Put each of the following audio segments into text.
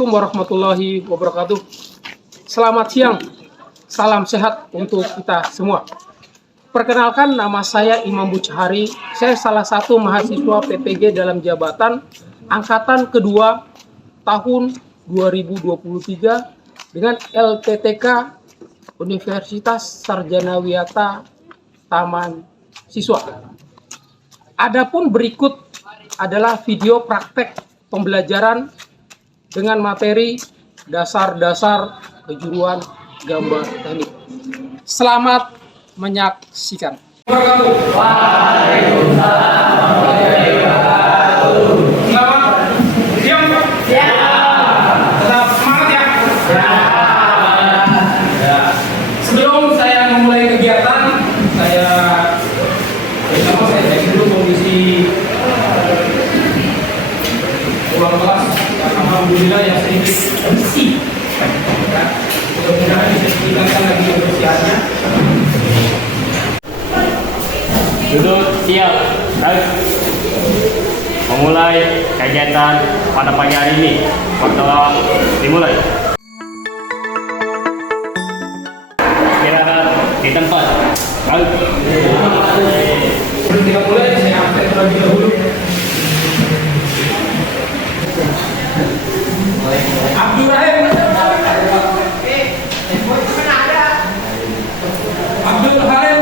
Assalamualaikum warahmatullahi wabarakatuh. Selamat siang, salam sehat untuk kita semua. Perkenalkan, nama saya Imam Buchari. Saya salah satu mahasiswa PPG dalam jabatan angkatan kedua tahun 2023 dengan LPTK Universitas Sarjana Wiyata Taman Siswa. Adapun berikut adalah video praktek pembelajaran dengan materi dasar-dasar kejuruan gambar teknik. Selamat menyaksikan. Sebelum saya memulai kegiatan, saya cek dulu kondisi ruang kelas. Alhamdulillah yang sedikit bersih. Mudah-mudahan bisa ditingkatkan lagi kebersihannya. Duduk siap, baik. Memulai kegiatan pada pagi hari ini. Waktu dimulai. Silakan di tempat. Baik. Sebelum kita mulai, saya absen terlebih dahulu. Abdul Rahim. Abdul Halim.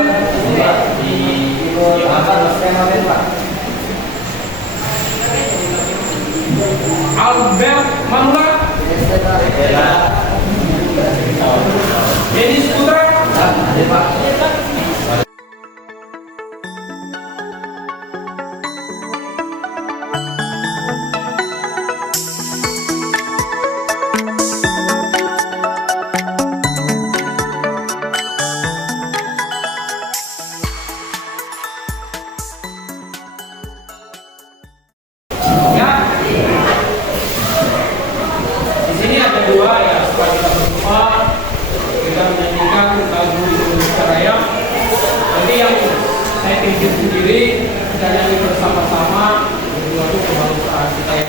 Albert Manula. Denis Putra. Sendiri kita nyanyi bersama-sama untuk kebangsaan kita ya.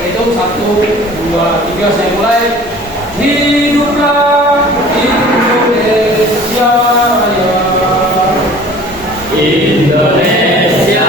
Itu 1, 2, 3 saya mulai. Hiduplah Indonesia Raya. Indonesia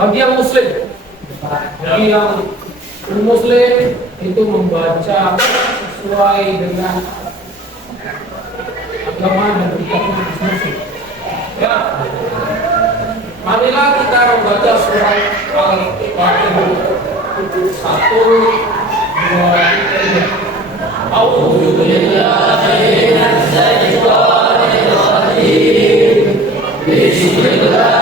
bagi yang muslim, itu membaca sesuai dengan agama dan berita masing-masing. Ya, marilah kita membaca surat Al-Fatihah 1, 2, 3. A'udzubillahiminasyaitonirrajim. Bismillah.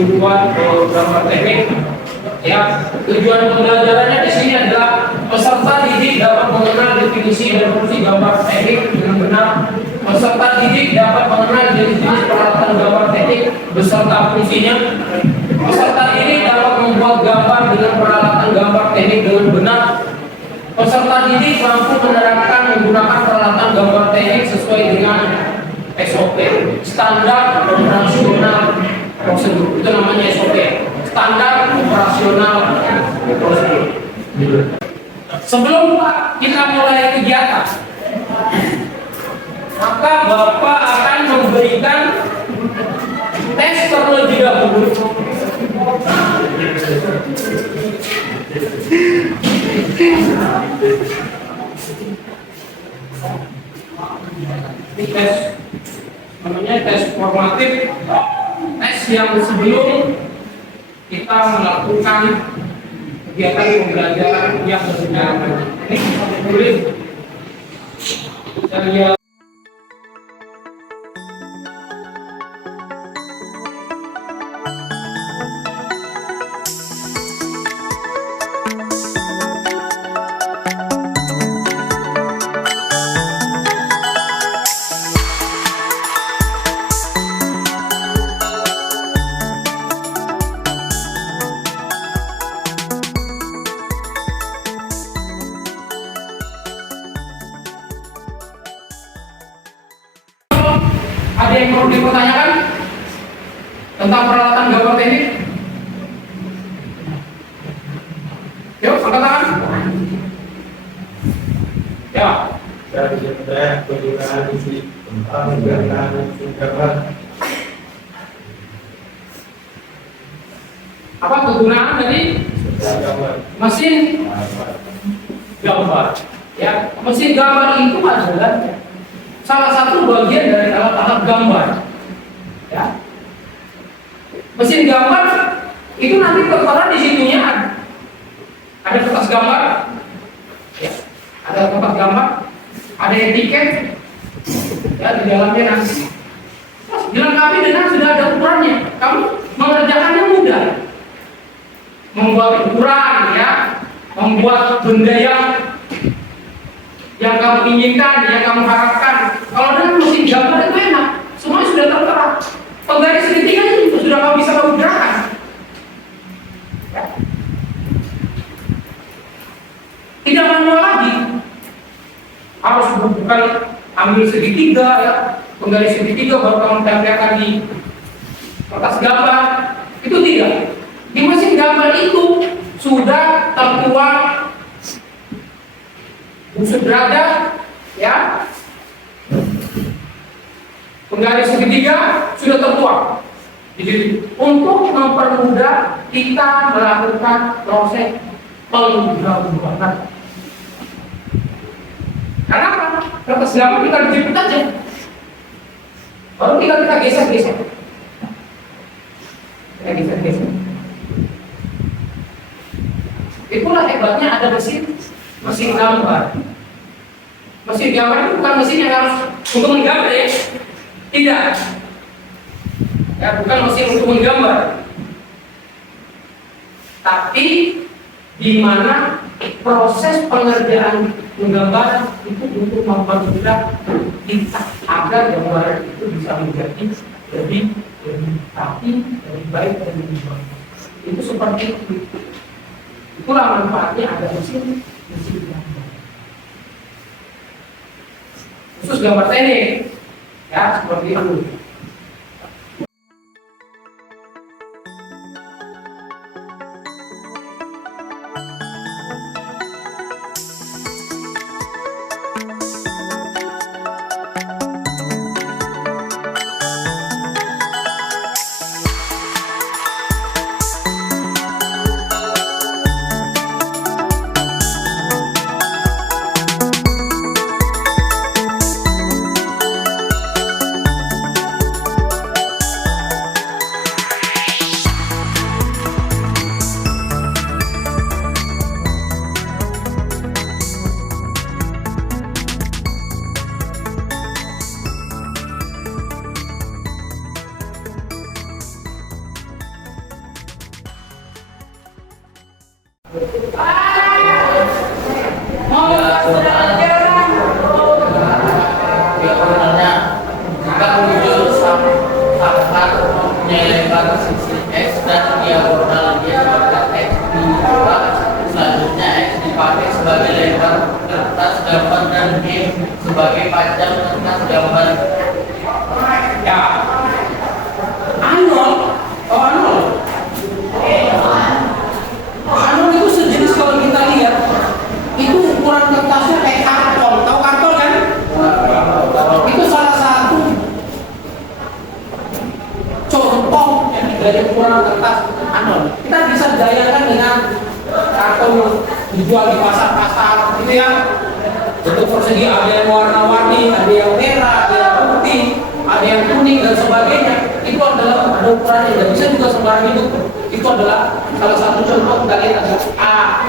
duluan ke gambar teknik. Ya, tujuan pembelajarannya di sini adalah peserta didik dapat mengenal definisi dan fungsi gambar teknik dengan benar. Peserta didik dapat mengenal jenis-jenis peralatan gambar teknik beserta fungsinya. Peserta didik dapat membuat gambar dengan peralatan gambar teknik dengan benar. Peserta didik mampu menerapkan menggunakan peralatan gambar teknik sesuai dengan SOP, standar operasional prosedur. Itu namanya SOP, standar operasional prosedur. Sebelum kita mulai kegiatan, maka Bapak akan memberikan tes terlebih dahulu. Ini tes namanya tes formatif, tes yang sebelum kita melakukan kegiatan pembelajaran yang berbeda. Ini boleh saya ada yang perlu dipertanyakan tentang peralatan gambar teknik? Yuk, angkat tangan. Ya. Apa kegunaan dari mesin gambar? Ya, mesin gambar itu adalah salah satu bagian dari alat-alat gambar. Ya. Mesin gambar itu nanti tertera di situnya ada kertas gambar, ya. Ada kertas gambar, ada etiket, ya di dalamnya nanti. Dilengkapi dengan sudah ada ukurannya. Kamu mengerjakannya mudah. Membuat ukuran, ya, membuat benda yang kamu inginkan, yang kamu harapkan. Kalau dengan mesin gambar itu enak, semuanya sudah tertera. Penggaris segitiga itu sudah kamu bisa kamu gerakan. Ya. Tidak manual lagi. Harus bukan ambil segitiga, ya, penggaris segitiga baru kamu tempelkan di kertas gambar. Itu tidak. Di mesin gambar itu sudah tertuang busur berada, ya, penggaris segitiga sudah tertuang. Jadi untuk mempermudah kita melakukan proses penggambaran. Karena apa? Kertas gambar kita dijepit aja, baru kita geser-geser. Kita geser-geser. Itulah hebatnya ada mesin gambar. Mesin gambar itu bukan mesin yang harus untuk menggambar, ya. Tidak. Ya, bukan mesin untuk menggambar. Tapi di mana proses pengerjaan penggambaran itu untuk mempermudah kita agar gambaran itu bisa menjadi lebih rapi, lebih baik dan lebih baik. Itu seperti itu. Itulah manfaatnya ada mesin gambar. Khusus gambar teknik, ya, seperti itu. Diagonalnya jika muncul sampai mempunyai lebar sisi X dan diagonalnya sebagai X dibuka, selanjutnya X dipakai sebagai lebar kertas gambar dan M sebagai panjang kertas gambar. Ya. Anol, oh anol. Anol itu sejenis kalau kita lihat itu ukuran kertasnya kayak karton. Tahu karton kan? Itu salah satu contoh dari ukuran kertas anol. Kita bisa jayakan dengan karton yang dijual di pasar-pasar, gitu ya. Bentuk persegi, ada yang warna-warni, ada yang merah, ada yang putih, ada yang kuning dan sebagainya. Itu adalah ada ukurannya, dan bisa juga sembarang itu. Itu adalah salah satu contoh. Kita lihat ada A.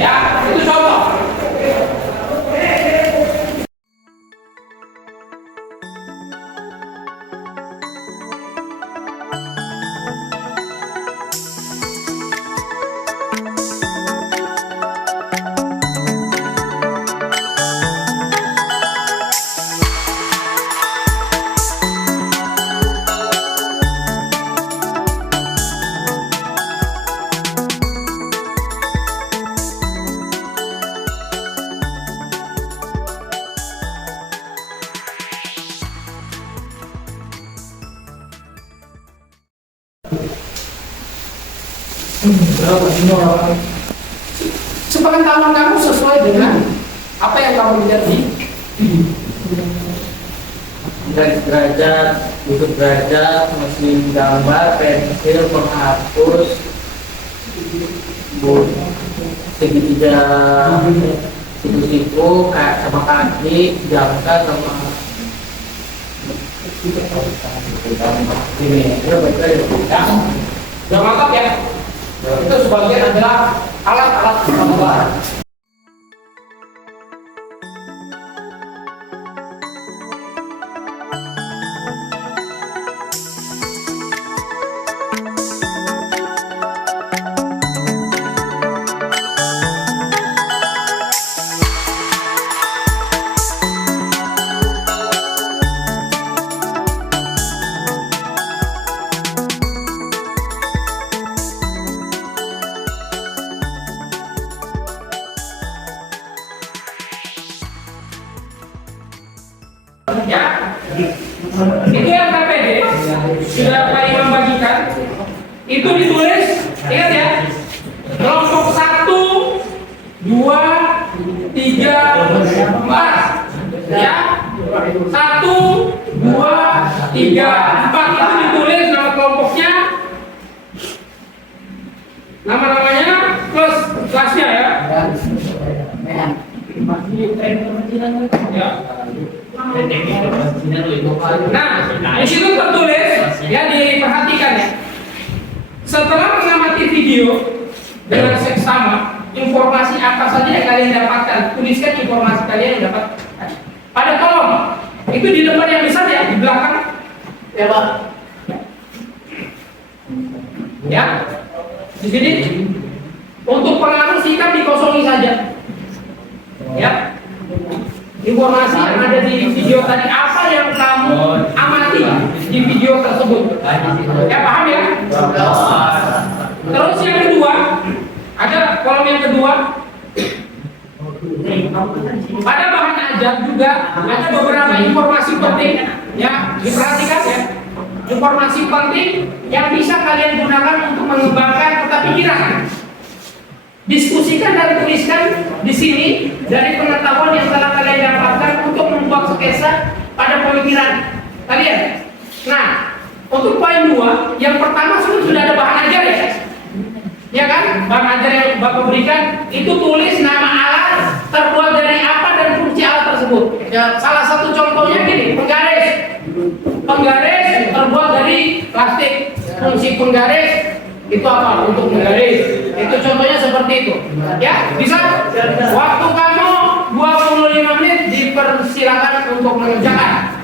Ya, itu contoh. Sepengetahuan kamu sesuai dengan apa yang kamu lihat di Garis derajat, butuh derajat, mesin gambar, pensil, penghapus, segitiga siku-siku, sama kaki, jangka sama ini. ya, udah mantap ya. Itu sebagian adalah alat-alat penggambaran. Ya, itu yang KPD sudah Pak Imam bagikan. Itu ditulis, ingat ya, kelompok 1, 2, 3, 4. Ya, 1, 2, 3, 4 itu ditulis nama kelompoknya, nama-namanya plus kelasnya ya. Nah, di situ tertulis, ya diperhatikan ya. Setelah mengamati video dengan seksama, informasi apa saja yang kalian dapatkan, tuliskan informasi kalian yang dapat pada kolom. Itu di depan yang besar ya, di belakang, ya Pak. Ya, di sini untuk pengaruh sikap dikosongi saja. Ya, informasi yang ada di video tadi apa yang kamu amati di video tersebut. Ya paham ya? Terus yang kedua, ada kolom yang kedua. Pada bahan ajar juga ada beberapa informasi penting. Ya, diperhatikan ya. Informasi penting yang bisa kalian gunakan untuk mengembangkan peta pikiran. Diskusikan dan tuliskan di sini dari pengetahuan yang telah kalian dapatkan untuk membuat sketsa pada pemikiran kalian. Nah, untuk poin 2, yang pertama sudah ada bahan ajar ya. Ya kan? Bahan ajar yang Bapak berikan itu tulis nama alat, terbuat dari apa dan fungsi alat tersebut. Ya, salah satu contohnya gini, penggaris. Penggaris terbuat dari plastik. Fungsi penggaris itu apa? Untuk menggaris. Itu contohnya seperti itu. Ya, bisa. Waktu kamu 25 menit, dipersilakan untuk mengerjakan.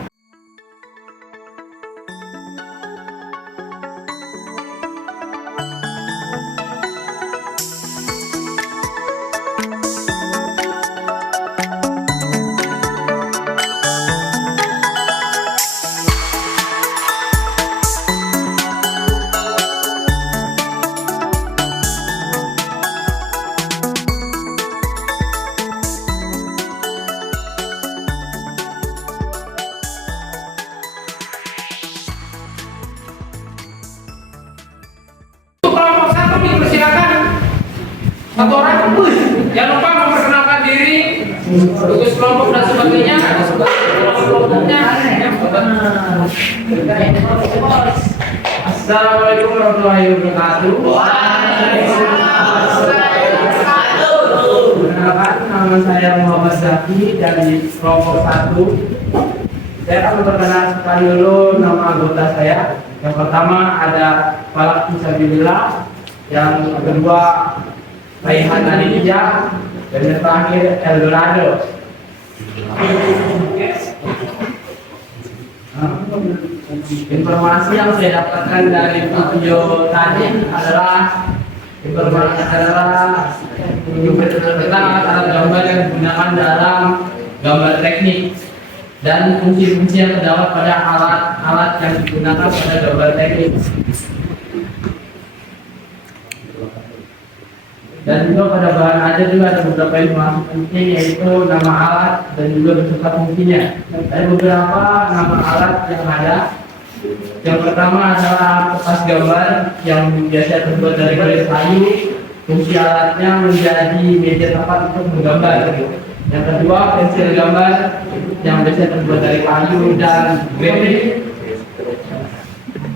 Satu orang. Jangan lupa memperkenalkan diri, tugas kelompok dan sebagainya. Kelompoknya. Assalamualaikum warahmatullahi wabarakatuh. Perkenalkan, nama saya Muhammad Zaki dari kelompok 1. Saya akan memperkenalkan sekali dulu nama anggota saya. Yang pertama ada Falak Fisabilillah, yang kedua Raihan Aditya, dan yang terakhir Eldorado. Informasi yang saya dapatkan dari video tadi adalah tentang alat gambar yang digunakan dalam gambar teknik dan fungsi-fungsi yang terdapat pada alat-alat yang digunakan pada gambar teknik. Dan juga pada bahan ada juga ada beberapa informasi penting, yaitu nama alat dan juga beserta fungsinya. Ada beberapa nama alat yang ada. Yang pertama adalah kertas gambar yang biasa terbuat dari kayu kayu. Fungsi alatnya menjadi media tempat untuk menggambar. Yang kedua, pensil gambar yang biasa terbuat dari kayu dan grafik.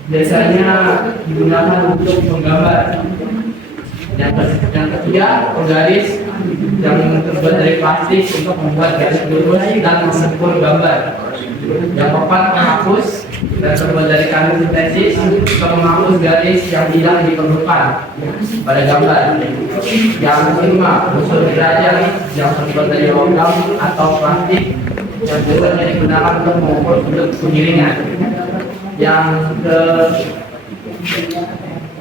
Biasanya digunakan untuk menggambar. Yang ketiga, penggaris yang terbuat dari plastik untuk membuat garis lurus dan mengukur gambar. Yang keempat, penghapus dan terbuat dari kayu sintesis untuk menghapus garis yang tidak diperlukan pada gambar. Yang kelima, unsur belajar yang terbuat dari logam atau plastik yang biasanya digunakan untuk mengukur bentuk pengiringan. Yang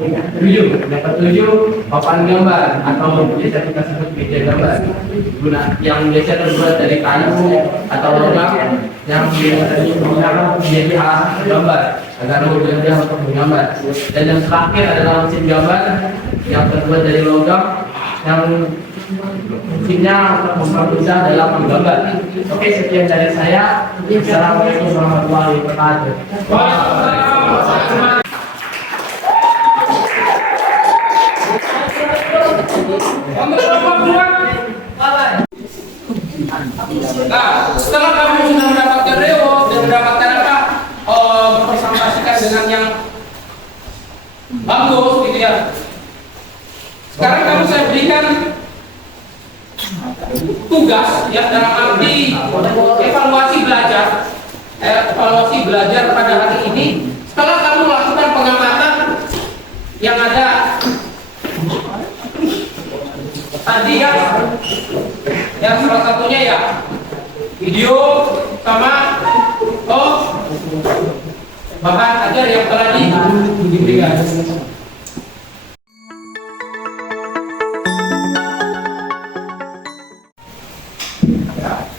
ketujuh, papan gambar atau biasa kita sebut media gambar yang biasa terbuat dari kayu atau logam yang biasanya digunakan menjadi alat gambar agar mudah untuk menggambar. Dan yang terakhir adalah mesin gambar yang terbuat dari logam yang fungsinya untuk mempermudah dalam menggambar. Oke, sekian dari saya. Assalamualaikum warahmatullahi wabarakatuh. Nah, setelah kamu sudah mendapatkan reward dan mendapatkan apa, presentasikan dengan yang bagus gitu ya. Sekarang kamu saya berikan tugas ya, dalam arti evaluasi belajar pada hari ini. Setelah kamu melakukan pengamatan yang ada tadi ya salah satunya ya video sama bahan ajar yang telah diberikan.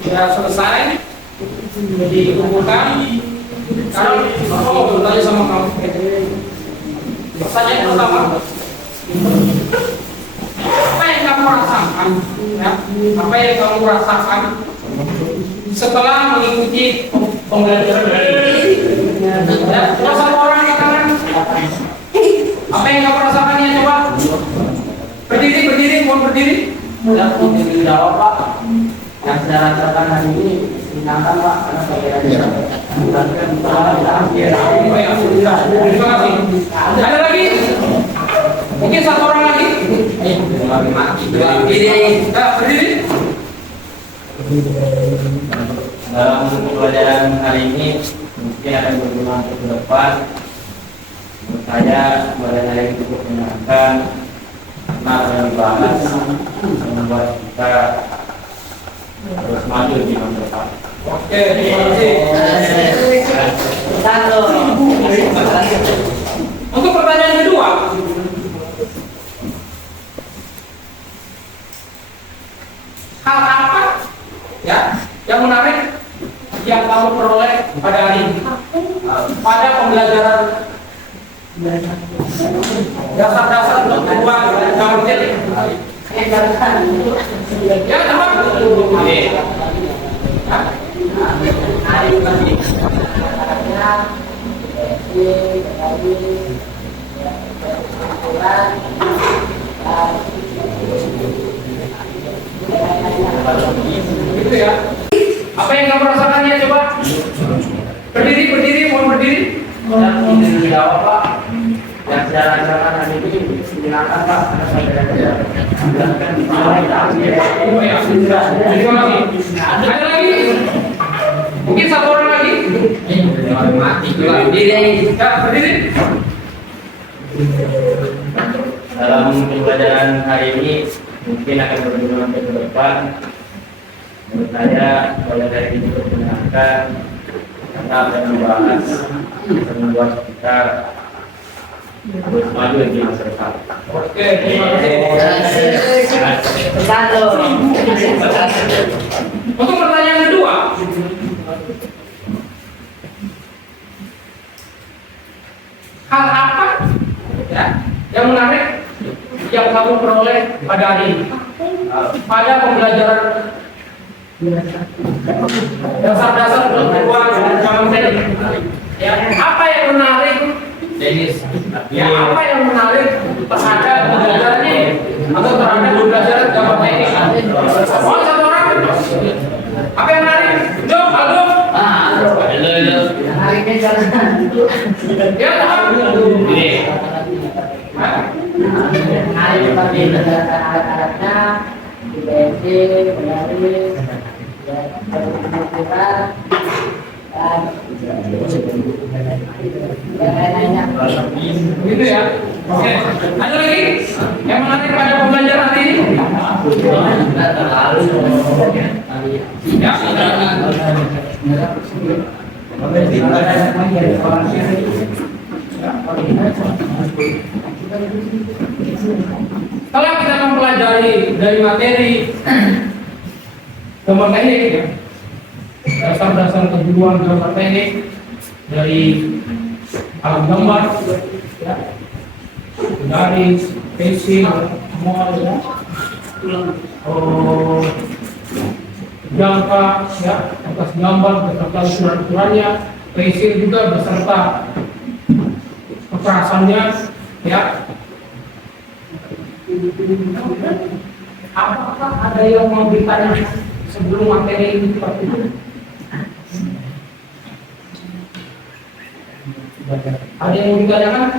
Sudah selesai dikumpulkan. Sekarang aku mau bertanya sama kamu. Pertanyaan pertama, apa yang kamu rasakan? Ya, apa yang kamu rasakan setelah mengikuti pembelajaran ini? Ya, coba satu orang katakan apa yang kamu rasakan ya, coba. Berdiri, mohon berdiri. Ya, tidak jawab Pak. Yang saya rasakan hari ini menyenangkan Pak, karena saya Terima kasih. Ada lagi? Mungkin satu orang lagi? Berdiri. Dalam pembelajaran hari ini mungkin akan berguna untuk ke depan. Menurut saya pembelajaran hari ini cukup menyenangkan karena yang dibahas membuat kita terus maju di masa depan. Oke, terima kasih. Untuk pertanyaan kedua, hal apa ya yang menarik yang kamu peroleh pada hari ini pada pembelajaran dasar-dasar untuk membuat gambar jadi ya teman Gitu ya. Apa yang kamu rasakannya coba? Berdiri, mohon berdiri. Yang jawab Pak, yang jalan-jalan hari ini silakan Pak. Oh ya, terima kasih. Ada lagi? Mungkin satu orang lagi? Mati juga. Berdiri. Ya, berdiri. Dalam pembelajaran hari ini mungkin akan berguna ke depan. Menurut saya pelajaran ini cukup menyenangkan karena akan membahas dan membuat kita terus maju di masa depan. Oke, terima kasih. Untuk pertanyaan kedua, hal apa ya yang menarik yang kamu peroleh pada hari ini? Pada pembelajaran dasar-dasar pengetahuan dalam teknik. Ya, apa yang menarik? Ya, apa yang menarik terhadap pembelajaran ini atau terhadap pembelajaran dalam teknik? Oh, satu orang. Apa yang menarik? Jom, Aldo. Hari ini jalan. Ya, Tuhan. Ini Hari ini pagi berdasarkan alat-alatnya, IBC, penggaris, dan lain-lainnya. Gitu ya. Oke. Ada lagi yang menarik pada pembelajaran hari ini? Ya. Kalau kita mempelajari dari materi gambar teknik ya, dasar-dasar kejuruan gambar teknik dari alat gambar, ya, garis, pensil, semua ya, jangka, ya, atas gambar beserta ukuran-ukurannya, pensil juga beserta kekerasannya, ya. Apakah ada yang mau ditanya sebelum materi ini seperti itu? Ada yang mau ditanyakan?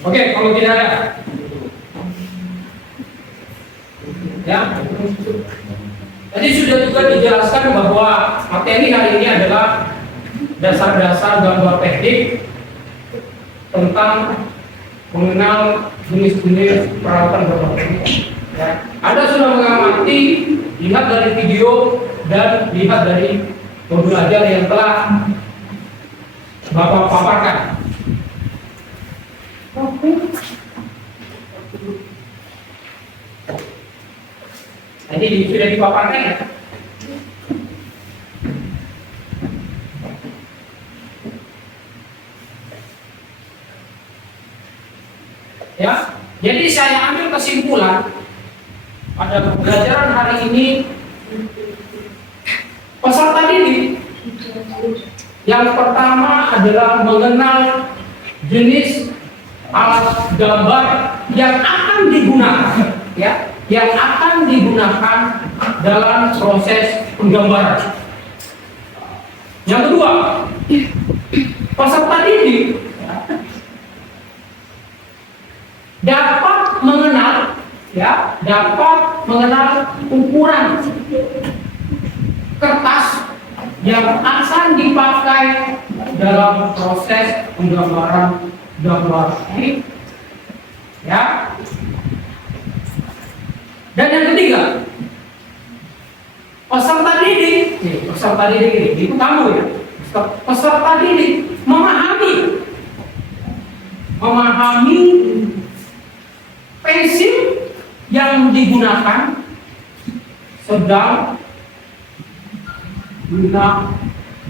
Oke, kalau tidak ada, ya. Tadi sudah juga dijelaskan bahwa materi hari ini adalah dasar-dasar gambar teknik tentang mengenal jenis-jenis peralatan gambar teknik. Ya. Anda sudah mengamati, lihat dari video dan lihat dari modul ajar yang telah Bapak paparkan. Jadi sudah dipaparkan ya. Ya, jadi saya ambil kesimpulan pada pembelajaran hari ini, peserta didik yang pertama adalah mengenal jenis alat gambar yang akan digunakan, ya, yang akan digunakan dalam proses penggambaran. Yang kedua, peserta didik dapat mengenal, ya, dapat mengenal ukuran kertas yang akan dipakai dalam proses penggambaran gambar ini, ya. Dan yang ketiga, peserta didik ini, itu kamu ya, peserta didik memahami pensil yang digunakan sedang, lunak,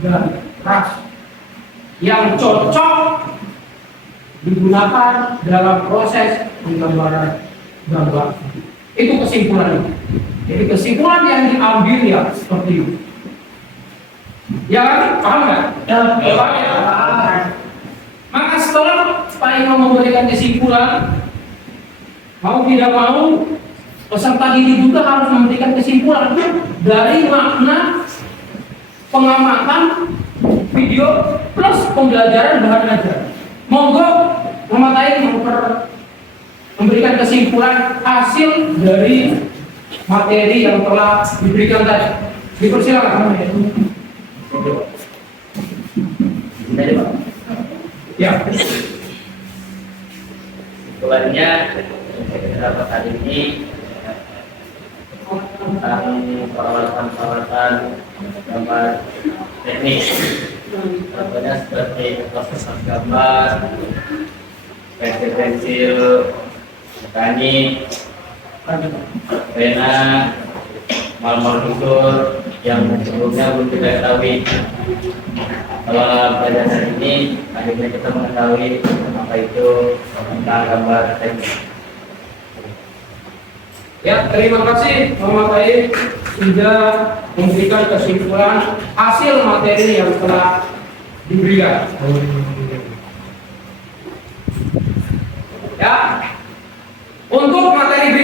dan keras yang cocok digunakan dalam proses penggambaran gambar. Itu kesimpulannya. Jadi kesimpulan yang diambil ya seperti itu. Ya kan? Paham nggak? Ya. Paham ya? Maka setelah Pak Imam memberikan kesimpulan, mau tidak mau peserta didik juga harus memberikan kesimpulan dari makna pengamatan video plus pembelajaran bahan ajar. Monggo Muhammad Ain memberikan kesimpulan hasil dari materi yang telah diberikan tadi. Dipersilakan. Ya. Kesimpulannya kita dapat hari ini tentang perawatan gambar teknik. Contohnya seperti proses gambar, pensil, mekanik, pena, mal-mal unsur yang sebelumnya belum kita ketahui. Kalau pelajaran ini akhirnya kita mengetahui apa itu tentang gambar teknik. Ya, terima kasih Muhammad Ain sudah memberikan kesimpulan hasil materi yang telah diberikan. Ya, untuk materi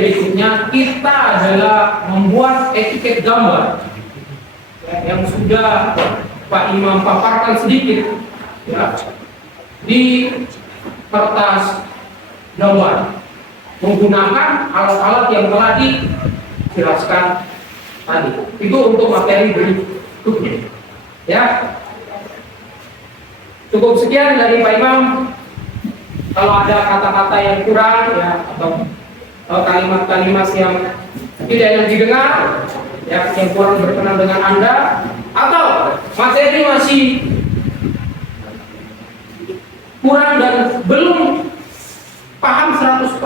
berikutnya kita adalah membuat etiket gambar yang sudah Pak Imam paparkan sedikit ya, di kertas gambar menggunakan alat-alat yang telah dijelaskan tadi. Itu untuk materi berikutnya. Ya, cukup sekian dari Pak Imam. Kalau ada kata-kata yang kurang ya atau kalimat-kalimat yang tidak enak didengar, ya yang kurang berkenan dengan Anda, atau materi masih kurang dan belum paham 100%,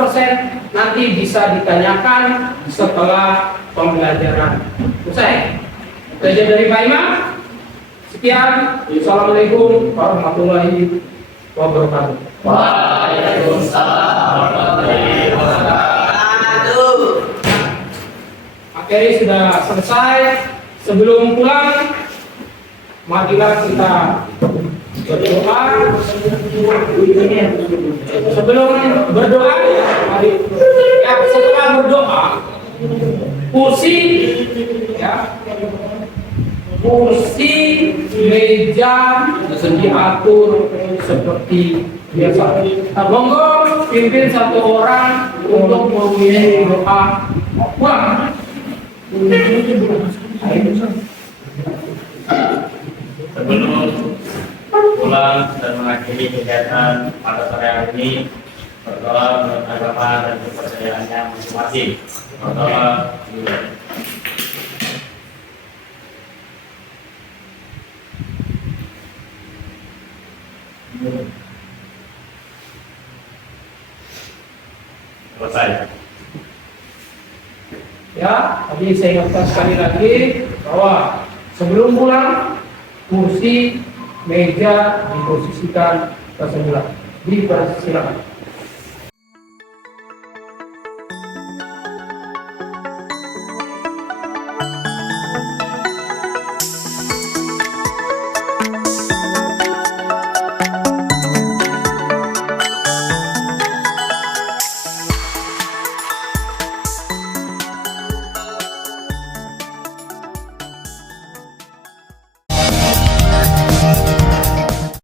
nanti bisa ditanyakan setelah pembelajaran usai. Saja dari Pak Imam. Sekian. Assalamualaikum warahmatullahi wabarakatuh. Waalaikumsalam warahmatullahi wabarakatuh. Materi sudah selesai. Sebelum pulang, marilah kita berdoa. Sebelum berdoa, mari ya, setelah berdoa, kursi meja diatur seperti biasa. Monggo pimpin satu orang untuk memimpin doa pulang. Sebelum pulang dan mengakhiri kegiatan pada sore hari ini, berdoa menurut agama dan kepercayaannya masing-masing. Berdoa dulu. Selesai. Ya, tadi saya ingatkan sekali lagi bahwa sebelum pulang kursi meja diposisikan ke sebelah. Dipersilakan.